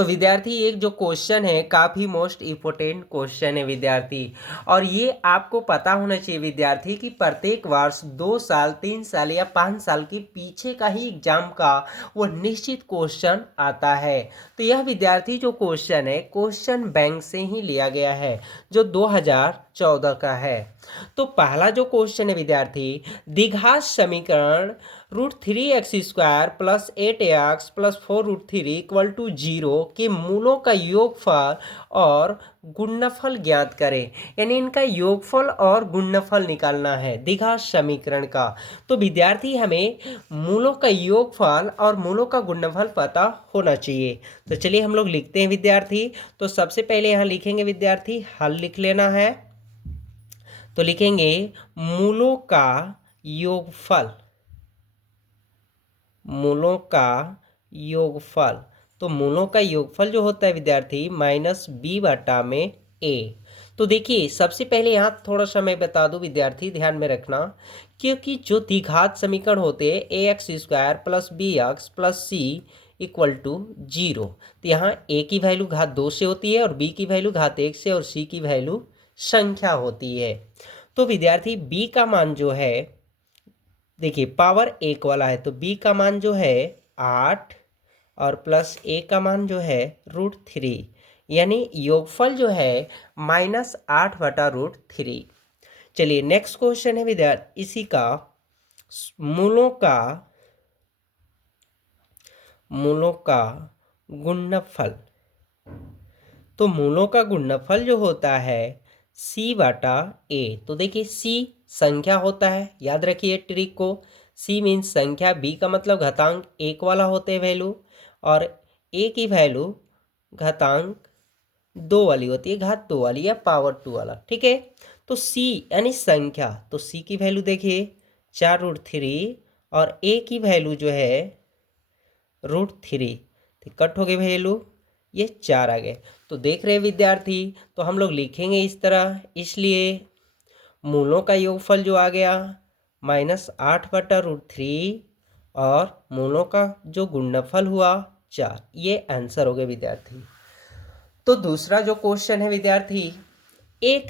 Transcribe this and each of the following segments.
तो विद्यार्थी एक जो क्वेश्चन है काफ़ी मोस्ट इम्पोर्टेंट क्वेश्चन है विद्यार्थी। और ये आपको पता होना चाहिए विद्यार्थी कि प्रत्येक वर्ष 2 साल 3 साल या 5 साल के पीछे का ही एग्जाम का वो निश्चित क्वेश्चन आता है। तो यह विद्यार्थी जो क्वेश्चन है क्वेश्चन बैंक से ही लिया गया है जो 2014 का है। तो पहला जो क्वेश्चन है विद्यार्थी, द्विघात समीकरण √3x² + 8x + 4√3 = 0 के मूलों का योगफल और गुणनफल ज्ञात करें। यानी इनका योगफल और गुणनफल निकालना है द्विघात समीकरण का। तो विद्यार्थी हमें मूलों का योगफल और मूलों का गुणनफल पता होना चाहिए। तो चलिए हम लोग लिखते हैं विद्यार्थी। तो सबसे पहले यहाँ लिखेंगे विद्यार्थी, हल लिख लेना है। तो लिखेंगे मूलों का योगफल, मूलों का योगफल। तो मूलों का योगफल जो होता है विद्यार्थी -b/a। तो देखिए सबसे पहले यहाँ थोड़ा सा मैं बता दूं विद्यार्थी, ध्यान में रखना, क्योंकि जो द्विघात समीकरण होते हैं ax² + bx + c = 0। तो यहाँ a की वैल्यू घात 2 से होती है और b की वैल्यू घात 1 से और c की वैल्यू संख्या होती है। तो विद्यार्थी b का मान जो है, देखिए पावर 1 वाला है, तो b का मान जो है 8 और +a का मान जो है √3, यानी योगफल जो है -8/√3। चलिए नेक्स्ट क्वेश्चन है विद्यार्थी इसी का, मूलों का गुणनफल। तो मूलों का गुणनफल जो होता है c/a। तो देखिए c संख्या होता है, याद रखिए ट्रिक को। c मीन्स संख्या, b का मतलब घातांक 1 वाला होते हैं वैल्यू, और a की वैल्यू घातांक 2 वाली होती है, घात 2 वाली या पावर 2 वाला, ठीक है। तो c यानी संख्या, तो c की वैल्यू देखिए 4√3 और a की वैल्यू जो है √3, तो कट हो गए वैल्यू, ये 4 आ गए। तो देख रहे विद्यार्थी, तो हम लोग लिखेंगे इस तरह, इसलिए मूलों का योगफल जो आ गया -8/√3 और मूलों का जो गुणनफल हुआ 4। ये आंसर हो गए विद्यार्थी। तो दूसरा जो क्वेश्चन है विद्यार्थी, एक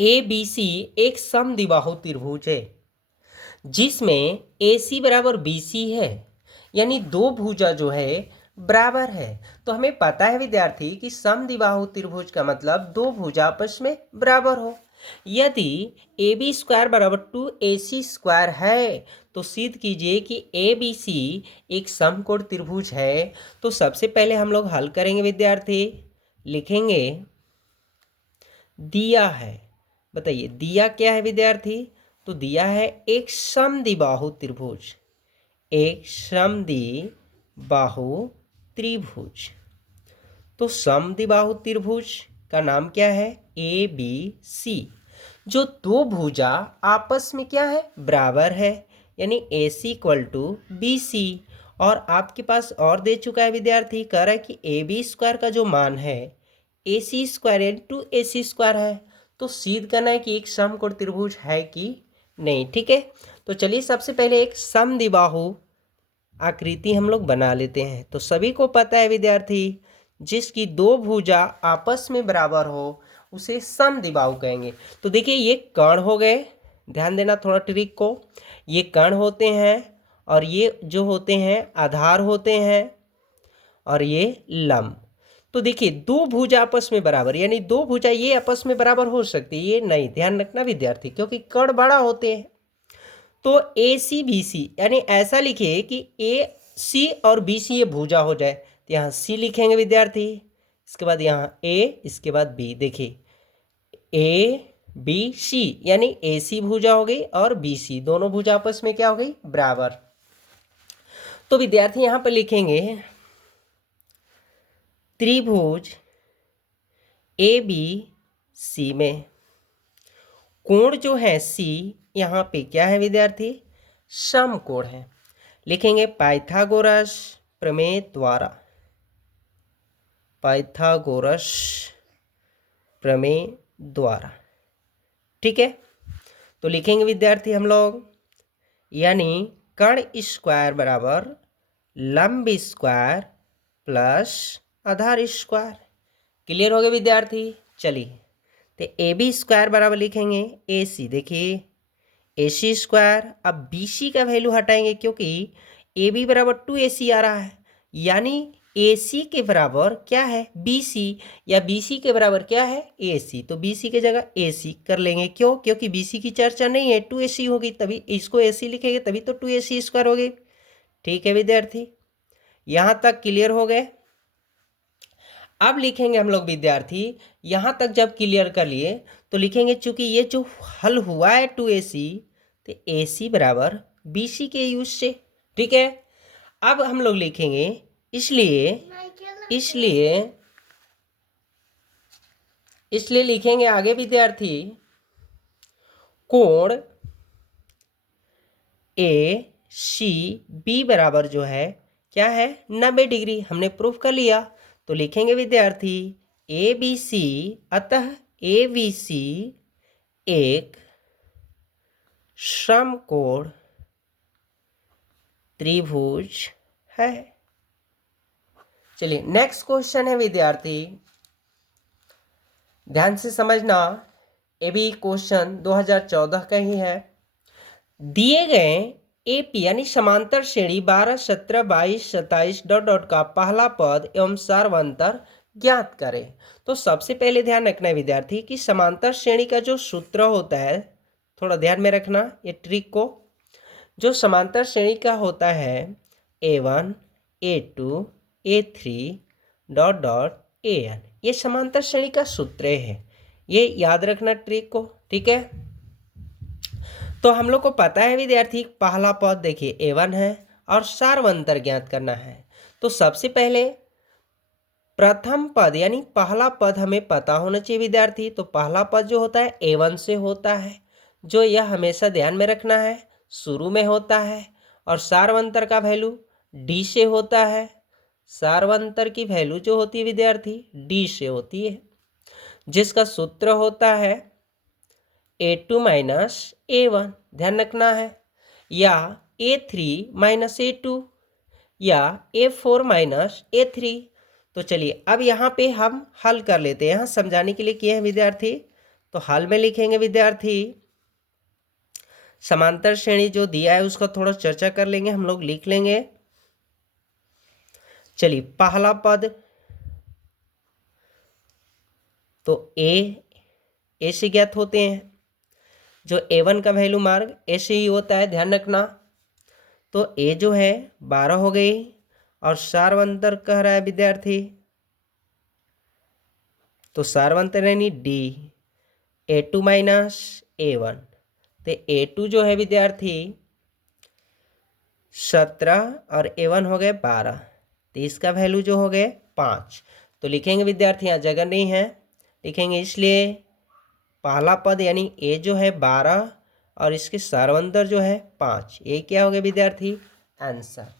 ABC एक समद्विबाहु त्रिभुज है जिसमें AC बराबर BC है, यानी दो भुजा जो है बराबर है। तो हमें पता है विद्यार्थी कि समद्विबाहु त्रिभुज का मतलब दो भुजा आपस में बराबर हो। यदि AB² = 2AC² है तो सिद्ध कीजिए कि ABC एक समकोण त्रिभुज है। तो सबसे पहले हम लोग हल करेंगे विद्यार्थी, लिखेंगे दिया है, बताइए दिया क्या है विद्यार्थी। तो दिया है एक समद्विबाहु त्रिभुज, एक समद्विबाहु त्रिभुज। तो समद्विबाहु त्रिभुज का नाम क्या है, ABC। जो दो भुजा आपस में क्या है, बराबर है, यानी AC = BC। और आपके पास और दे चुका है विद्यार्थी, कह रहा है कि AB² का जो मान है AC² यानी 2AC² है। तो सिद्ध करना है कि एक समकोण त्रिभुज है कि नहीं, ठीक है। तो चलिए सबसे पहले एक समद्विबाहु आकृति हम लोग बना लेते हैं। तो सभी को पता है विद्यार्थी, जिसकी दो भुजा आपस में बराबर हो उसे समद्विबाहु कहेंगे। तो देखिए ये कण हो गए, ध्यान देना थोड़ा ट्रिक को, ये कण होते हैं और ये जो होते हैं आधार होते हैं और ये लंब। तो देखिए दो भुजा आपस में बराबर, यानी दो भुजा ये आपस में बराबर हो सकती है, ये नहीं, ध्यान रखना विद्यार्थी, क्योंकि कण बड़ा होते हैं। तो AC BC यानी ऐसा लिखिए कि AC और BC ये भुजा हो जाए। तो यहाँ C लिखेंगे विद्यार्थी, इसके बाद यहाँ A, इसके बाद B। देखिए ABC यानी AC भुजा हो गई और BC, दोनों भुजा आपस में क्या हो गई, बराबर। तो विद्यार्थी यहाँ पर लिखेंगे त्रिभुज ABC में कोण जो है C, यहाँ पे क्या है विद्यार्थी, समकोण है। लिखेंगे पाइथागोरस प्रमेय द्वारा, पाइथागोरस प्रमेय द्वारा, ठीक है। तो लिखेंगे विद्यार्थी हम लोग, यानी कण स्क्वायर बराबर लंब स्क्वायर प्लस आधार स्क्वायर। क्लियर हो गया विद्यार्थी। चलिए तो ए बी स्क्वायर बराबर लिखेंगे ए सी। देखिए ए सी स्क्वायर, अब बी सी का वैल्यू हटाएंगे क्योंकि ए बी बराबर 2AC आ रहा है, यानी ए सी के बराबर क्या है बी सी, या बी सी के बराबर क्या है ए सी। तो बी सी की जगह ए सी कर लेंगे। क्यों? क्योंकि बी सी की चर्चा नहीं है, 2AC होगी, तभी इसको ए सी लिखेंगे, तभी तो 2AC स्क्वायर होगी। ठीक है विद्यार्थी, यहाँ तक क्लियर हो गए। अब लिखेंगे हम लोग विद्यार्थी, यहाँ तक जब क्लियर कर लिए तो लिखेंगे चूंकि ये जो हल हुआ है 2AC, तो AC बराबर BC के यूज से। ठीक है, अब हम लोग लिखेंगे इसलिए इसलिए इसलिए लिखेंगे आगे विद्यार्थी, कोण ACB बराबर जो है क्या है 90 डिग्री। हमने प्रूफ कर लिया। तो लिखेंगे विद्यार्थी ABC, अतः ABC एक समकोण त्रिभुज है। चलिए नेक्स्ट क्वेश्चन है विद्यार्थी, ध्यान से समझना, ये भी क्वेश्चन 2014 का ही है। दिए गए एपी यानी समांतर श्रेणी 12, 17, 22, 27 डॉट डॉट का पहला पद एवं सार्वंतर ज्ञात करें। तो सबसे पहले ध्यान रखना है विद्यार्थी कि समांतर श्रेणी का जो सूत्र होता है, थोड़ा ध्यान में रखना ये ट्रिक को। जो समांतर श्रेणी का होता है A1, A2, A3 dot dot AN, ये समांतर श्रेणी का सूत्र है, ये याद रखना ट्रिक को। ठीक है, तो हम लोग को पता है विद्यार्थी पहला पद देखिए A1 है और सार्वंतर ज्ञात करना है। तो सबसे पहले प्रथम पद यानी पहला पद हमें पता होना चाहिए विद्यार्थी। तो पहला पद जो होता है A1 से होता है, जो यह हमेशा ध्यान में रखना है, शुरू में होता है। और सार्वंतर का वैल्यू D से होता है। सार्वंतर की वैल्यू जो होती है विद्यार्थी D से होती है, जिसका सूत्र होता है A2 माइनस A1, ध्यान रखना है, या A3 माइनस A2 या A4 माइनस A3। तो चलिए अब यहाँ पे हम हल कर लेते हैं, यहाँ समझाने के लिए किए हैं विद्यार्थी। तो हल में लिखेंगे विद्यार्थी, समांतर श्रेणी जो दिया है उसका थोड़ा चर्चा कर लेंगे, हम लोग लिख लेंगे। चलिए पहला पद तो ए से ज्ञात होते हैं, जो A1 का वैल्यू मार्ग ए से ही होता है, ध्यान रखना। तो ए जो है 12 हो गई और सार्वंतर कह रहा है विद्यार्थी, तो सार्वंतर यानी D A2 माइनस A1। तो A2 जो है विद्यार्थी 17 और A1 हो गए 12, तो इसका वैल्यू जो हो गए 5। तो लिखेंगे विद्यार्थी, यहाँ जगह नहीं है, लिखेंगे इसलिए पहला पद यानी ए जो है 12 और इसके सार्वंतर जो है 5, ये क्या हो गया विद्यार्थी आंसर।